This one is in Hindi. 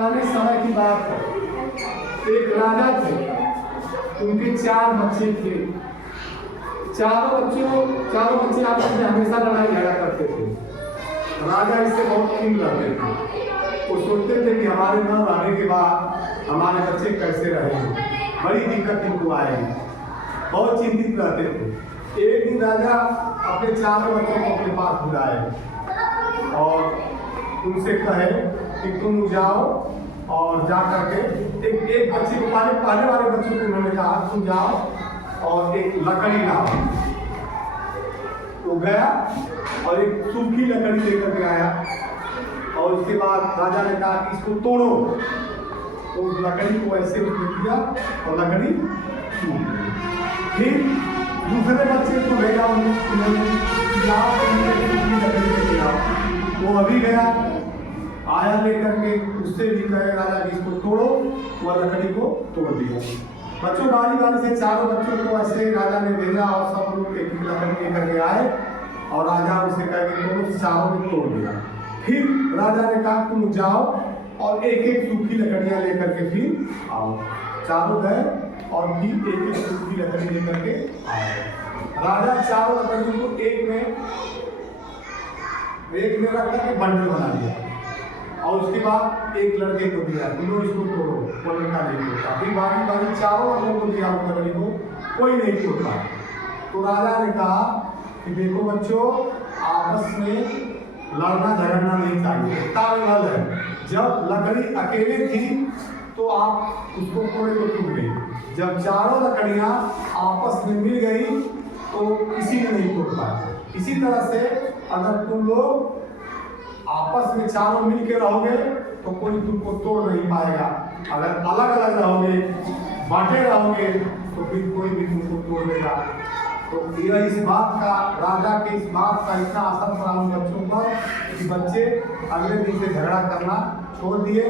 पुराने समय की बात है। एक राजा थे, उनके 4 बच्चे थे। चारों बच्चे आपस में हमेशा लड़ाई झगड़ा करते थे। राजा इससे बहुत खिन्न रहते थे। वो सोचते थे कि हमारे न रहने के बाद हमारे बच्चे कैसे रहेंगे, बड़ी दिक्कत इनको आएगी। बहुत चिंतित रहते थे। एक दिन राजा अपने 4 बच्चों को अपने पास बुलाए और उनसे कहे कि तुम जाओ और जा करके एक बच्चे को पहले वाले बच्चों को उन्होंने कहा तुम जाओ और एक लकड़ी लाओ। वो गया और एक सूखी लकड़ी लेकर के आया और उसके बाद राजा ने कहा कि इसको तोड़ो। तो उस लकड़ी को ऐसे किया और लकड़ी टूट गई। फिर दूसरे बच्चे को भेजा वो अभी गया, आया लेकर के उससे भी कहे राजा कि इसको तोड़ो। वह लकड़ी को तोड़ दिया। बच्चों बारी से चारों बच्चों को ऐसे राजा ने भेजा और सब लोग एक लकड़ी लेकर के आए और राजा उसे कह के तोड़ो, चारों ने तोड़ दिया। फिर राजा ने कहा तुम जाओ और एक सूखी लकड़ियां लेकर के फिर आओ। चारों गए और फिर एक सूखी लकड़ी लेकर के आए। राजा चारों लकड़ियों को एक में रख करके बंडल बना दिया और उसके बाद एक लड़के को दिया, तुम इसको तोड़ो। वो लड़का नहीं तोड़ता। फिर बाकी चारों लड़कों को दिया उस लकड़ी को, कोई नहीं तोड़ता। तो राजा ने कहा कि देखो बच्चों, आपस में लड़ना झगड़ना नहीं चाहिए, तालमेल है। जब लकड़ी अकेले थी तो आप उसको तोड़े तो टूट गई। जब चारों लकड़ियां आपस में मिल गई तो किसी ने नहीं तोड़ पाया। इसी तरह से अगर तुम लोग आपस में चारों मिल के रहोगे तो कोई तुमको तोड़ नहीं पाएगा। अगर अलग अलग रहोगे, बांटे रहोगे तो फिर कोई भी तुमको तोड़ देगा। तो यह इस बात का, राजा के इस बात का इतना असर पड़ा उन बच्चों पर कि बच्चे अगले दिन से झगड़ा करना छोड़ दिए।